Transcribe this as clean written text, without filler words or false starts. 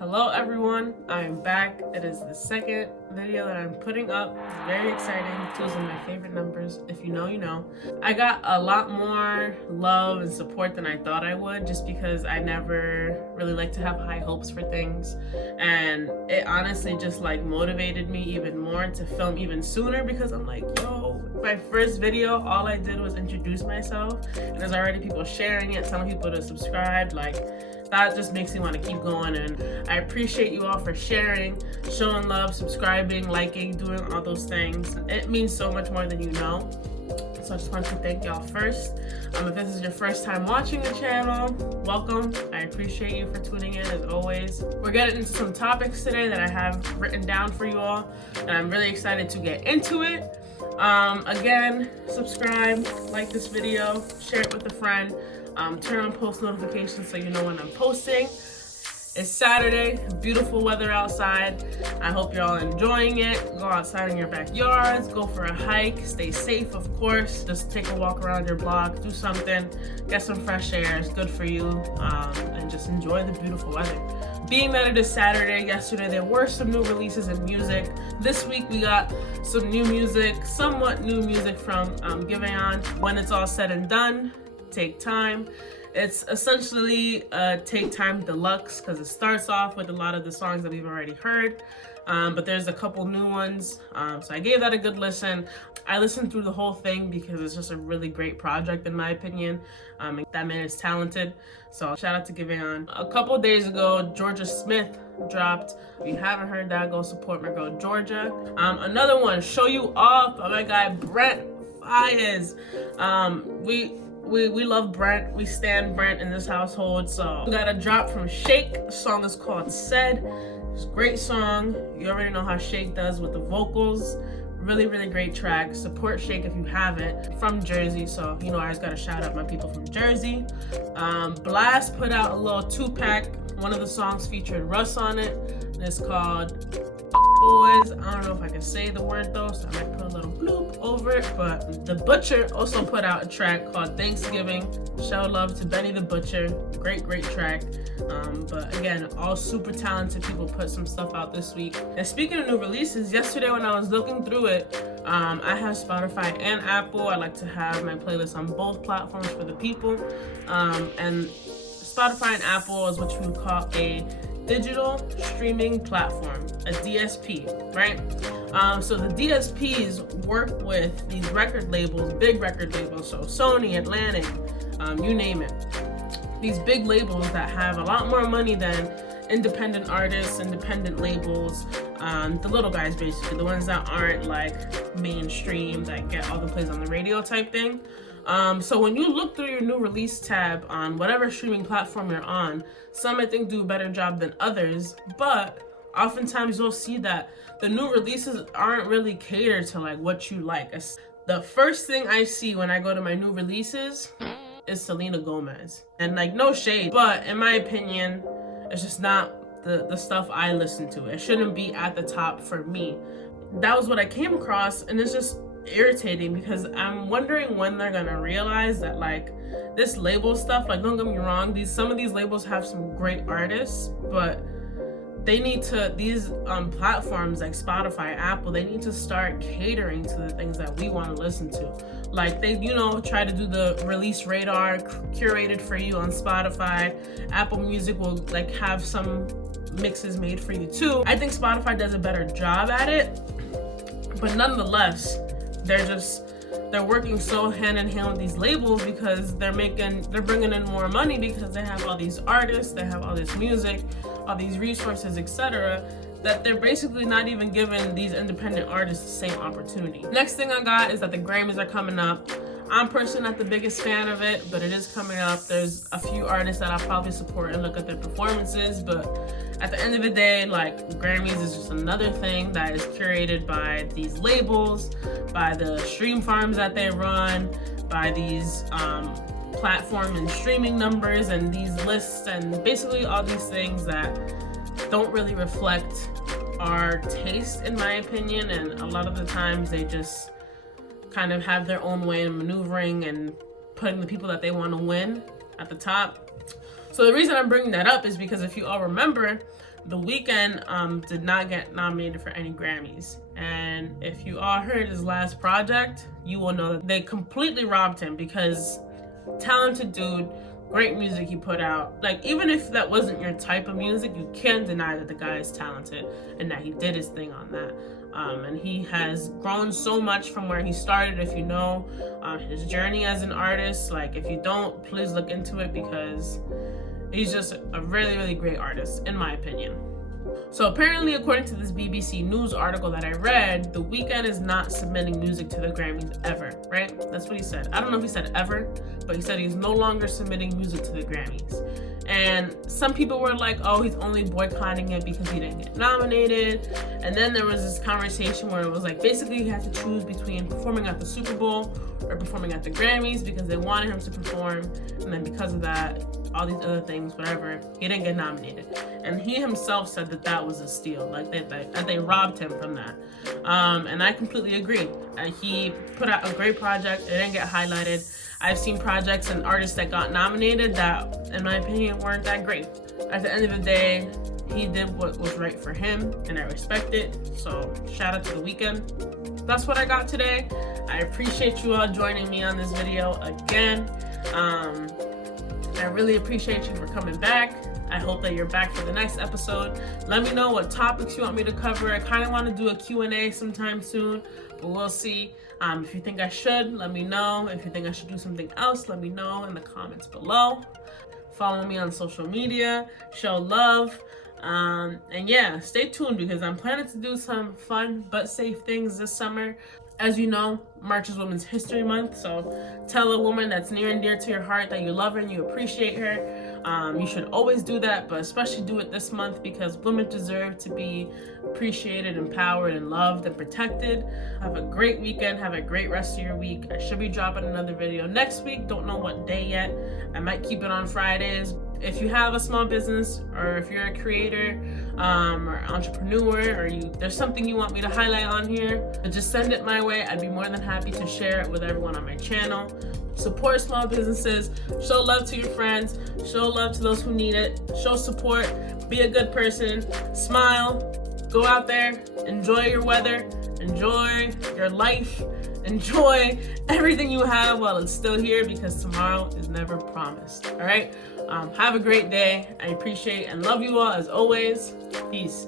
Hello everyone, I am back. It is the second video that I'm putting up. It's very exciting. 2 is my favorite numbers. If you know, you know. I got a lot more love and support than I thought I would, just because I never really like to have high hopes for things. And it honestly just like motivated me even more to film even sooner, because I'm like, yo, my first video, all I did was introduce myself, and there's already people sharing it, telling people to subscribe. Like, that just makes me want to keep going, and I appreciate you all for sharing, showing love, subscribing, liking, doing all those things. It means so much more than you know. So I just want to thank y'all first. If this is your first time watching the channel, welcome. I appreciate you for tuning in as always. We're getting into some topics today that I have written down for you all, and I'm really excited to get into it. Again, subscribe, like this video, share it with a friend. Turn on post notifications so you know when I'm posting. It's Saturday, beautiful weather outside. I hope you're all enjoying it. Go outside in your backyards, go for a hike, stay safe, of course. Just take a walk around your block, do something, get some fresh air. It's good for you, and just enjoy the beautiful weather. Being that it is Saturday, yesterday there were some new releases in music. This week we got some new music, somewhat new music from Giveon. When it's all said and done, Take Time. It's essentially a Take Time Deluxe, because it starts off with a lot of the songs that we've already heard, but there's a couple new ones, so I gave that a good listen. I listened through the whole thing because it's just a really great project in my opinion. That man is talented, so shout out to Giveon. A couple days ago, Georgia Smith dropped. If you haven't heard that, go support my girl Georgia. Another one, Show You Off by my guy Brent Faiyaz. We love Brent. We stan Brent in this household. So we got a drop from Shake. The song is called Said. It's a great song. You already know how Shake does with the vocals. Really, really great track. Support Shake if you haven't. From Jersey, so you know I just gotta shout out my people from Jersey. Blast put out a little 2-pack. One of the songs featured Russ on it. And it's called Boys. I don't know if I can say the word though, so I might put a little bloop over it. But The Butcher also put out a track called Thanksgiving. Show love to Benny the Butcher. Great track. But again, all super talented people put some stuff out this week. And speaking of new releases, yesterday when I was looking through it, I have Spotify and Apple. I like to have my playlist on both platforms for the people. And Spotify and Apple is what you would call a digital streaming platform, a DSP, right? So the DSPs work with these record labels, big record labels, so Sony, Atlantic, you name it. These big labels that have a lot more money than independent artists, independent labels, the little guys basically, the ones that aren't like mainstream, that get all the plays on the radio type thing. So when you look through your new release tab on whatever streaming platform you're on, some I think do a better job than others, but oftentimes you'll see that the new releases aren't really catered to like what you like. The first thing I see when I go to my new releases is Selena Gomez. And like, no shade, but in my opinion, it's just not the stuff I listen to. It shouldn't be at the top for me. That was what I came across, and it's just irritating because I'm wondering when they're gonna realize that like this label stuff, like don't get me wrong, some of these labels have some great artists, but they need to, these platforms like Spotify, Apple, they need to start catering to the things that we want to listen to. Like they, you know, try to do the release radar curated for you on Spotify. Apple Music will like have some mixes made for you too. I think Spotify does a better job at it, but nonetheless, they're working so hand in hand with these labels because they're bringing in more money because they have all these artists, they have all this music, all these resources, etc., that they're basically not even giving these independent artists the same opportunity. Next thing I got is that the Grammys are coming up. I'm personally not the biggest fan of it, but it is coming up. There's a few artists that I'll probably support and look at their performances, but at the end of the day, like, Grammys is just another thing that is curated by these labels, by the stream farms that they run, by these platform and streaming numbers and these lists and basically all these things that don't really reflect our taste, in my opinion. And a lot of the times they just kind of have their own way of maneuvering and putting the people that they want to win at the top. So the reason I'm bringing that up is because if you all remember, The Weeknd did not get nominated for any Grammys. And if you all heard his last project, you will know that they completely robbed him, because talented dude, great music he put out. Like, even if that wasn't your type of music, you can't deny that the guy is talented and that he did his thing on that. And he has grown so much from where he started. If you know his journey as an artist, like, if you don't, please look into it, because he's just a really, really great artist, in my opinion. So apparently, according to this BBC News article that I read, The Weeknd is not submitting music to the Grammys ever, right? That's what he said. I don't know if he said ever, but he said he's no longer submitting music to the Grammys. And some people were like, oh, he's only boycotting it because he didn't get nominated. And then there was this conversation where it was like, basically he had to choose between performing at the Super Bowl or performing at the Grammys, because they wanted him to perform. And then because of that, all these other things, whatever, he didn't get nominated. And he himself said that that was a steal, like that they robbed him from that. And I completely agree. He put out a great project. It didn't get highlighted. I've seen projects and artists that got nominated that, in my opinion, weren't that great. At the end of the day, he did what was right for him, and I respect it. So shout out to The Weeknd. That's what I got today. I appreciate you all joining me on this video again. I really appreciate you for coming back. I hope that you're back for the next episode. Let me know what topics you want me to cover. I kind of want to do a Q&A sometime soon, but we'll see. If you think I should, let me know. If you think I should do something else, let me know in the comments below. Follow me on social media, show love. And yeah, stay tuned, because I'm planning to do some fun but safe things this summer. As you know, March is Women's History Month, so tell a woman that's near and dear to your heart that you love her and you appreciate her. You should always do that, but especially do it this month, because women deserve to be appreciated, empowered, and loved and protected. Have a great weekend. Have a great rest of your week. I should be dropping another video next week. Don't know what day yet. I might keep it on Fridays. If you have a small business, or if you're a creator or entrepreneur, or there's something you want me to highlight on here, just send it my way. I'd be more than happy to share it with everyone on my channel. Support small businesses, show love to your friends, show love to those who need it, show support, be a good person, smile, go out there, enjoy your weather, enjoy your life, enjoy everything you have while it's still here, because tomorrow is never promised. All right? Have a great day. I appreciate and love you all as always. Peace.